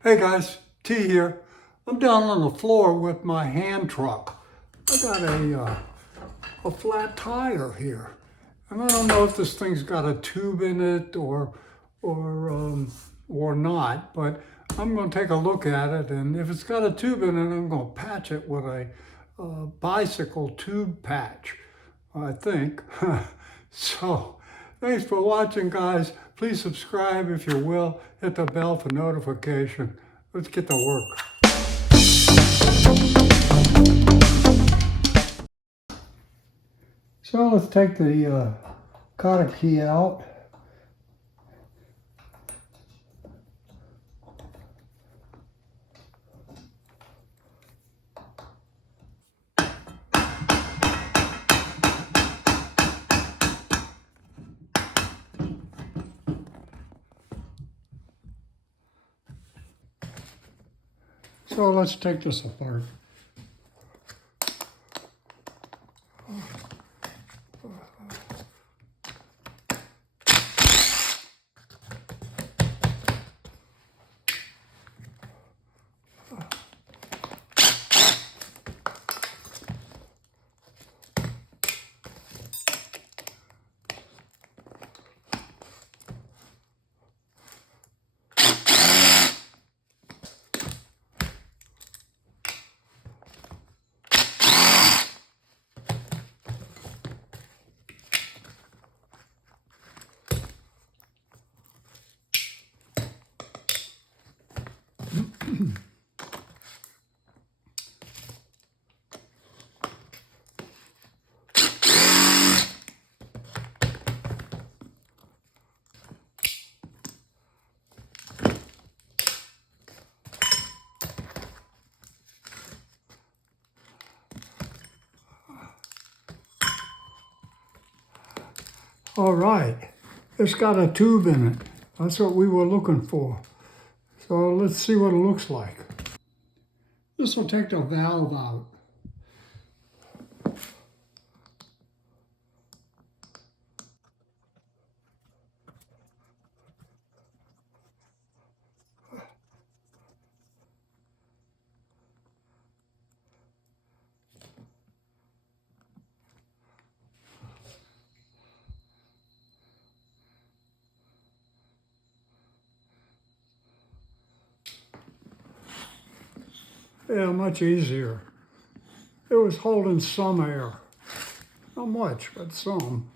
Hey guys, T here. I'm down on the floor with my hand truck. I got a flat tire here, and I don't know if this thing's got a tube in it or not. But I'm going to take a look at it, and if it's got a tube in it, I'm going to patch it with a bicycle tube patch, I think. So, thanks for watching, guys. Please subscribe if you will. Hit the bell for notification. Let's get to work. So let's take the cotter key out. So let's take this apart. All right, it's got a tube in it. That's what we were looking for. So let's see what it looks like. This will take the valve out. Yeah, much easier. It was holding some air. Not much, but some.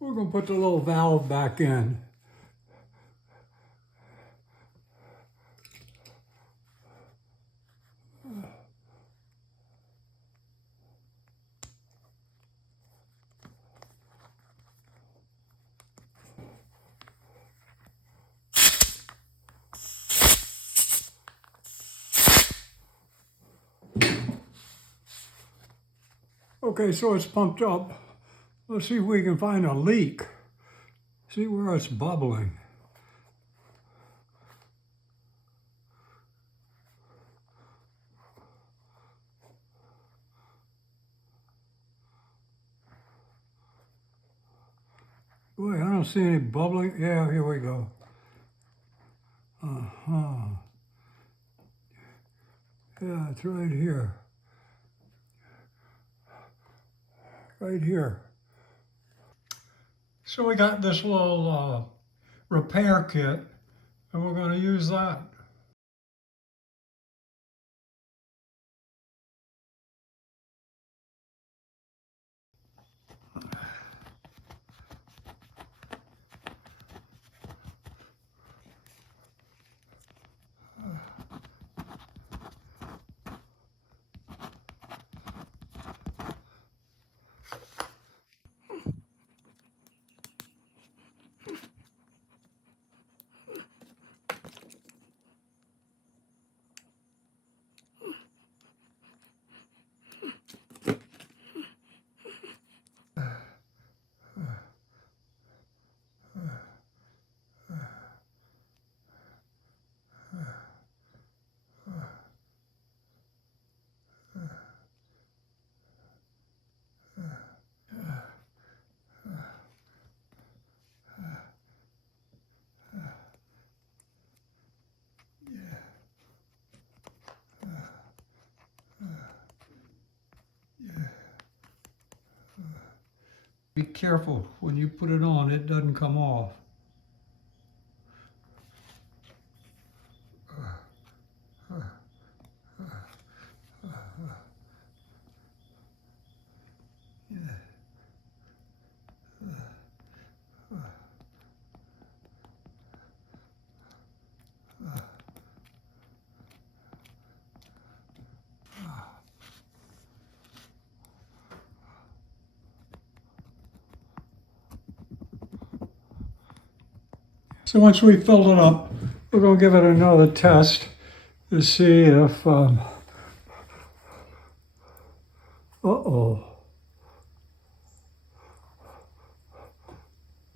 We're going to put the little valve back in. Okay, so it's pumped up. Let's see if we can find a leak. See where it's bubbling. Boy, I don't see any bubbling. Yeah, here we go. Uh-huh. Yeah, it's right here. Right here. So we got this little repair kit, and we're going to use that. Be careful when you put it on, it doesn't come off. So once we filled it up, we're going to give it another test to see if, uh-oh,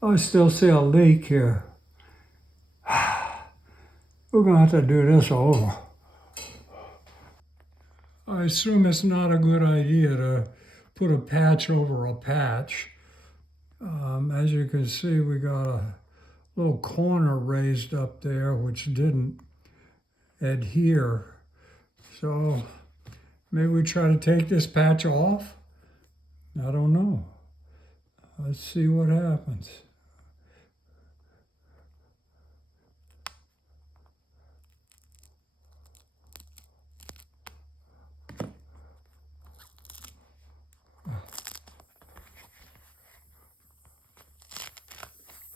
I still see a leak here. We're going to have to do this over. I assume it's not a good idea to put a patch over a patch. As you can see, we got a little corner raised up there which didn't adhere. So maybe we try to take this patch off? I don't know. Let's see what happens.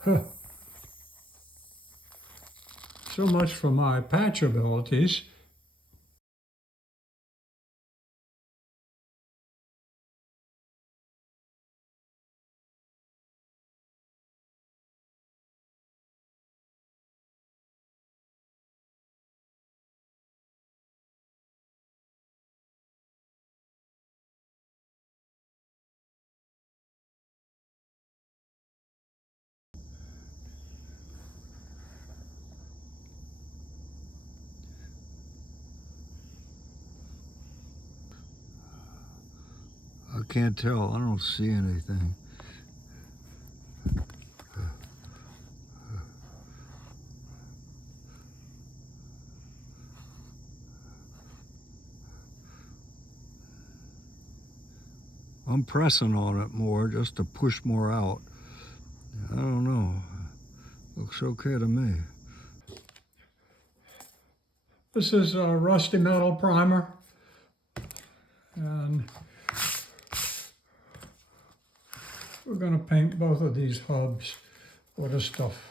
Huh. So much for my patch abilities. I can't tell. I don't see anything. I'm pressing on it more just to push more out. I don't know. Looks okay to me. This is a rusty metal primer, and we're going to paint both of these hubs with this stuff.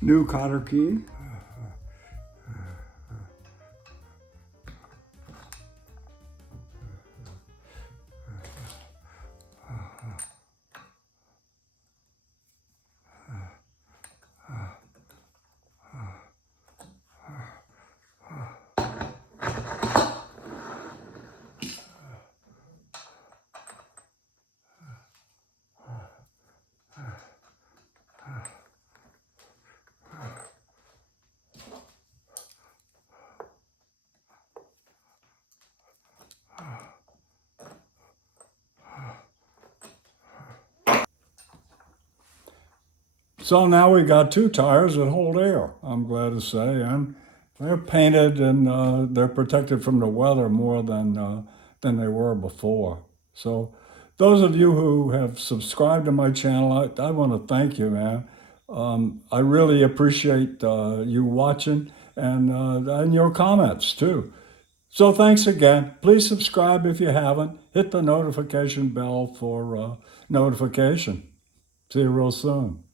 New cotter key. So now we got two tires that hold air, I'm glad to say, and they're painted and they're protected from the weather more than they were before. So those of you who have subscribed to my channel, I want to thank you, man. I really appreciate you watching and your comments too. So thanks again. Please subscribe if you haven't. Hit the notification bell for notification. See you real soon.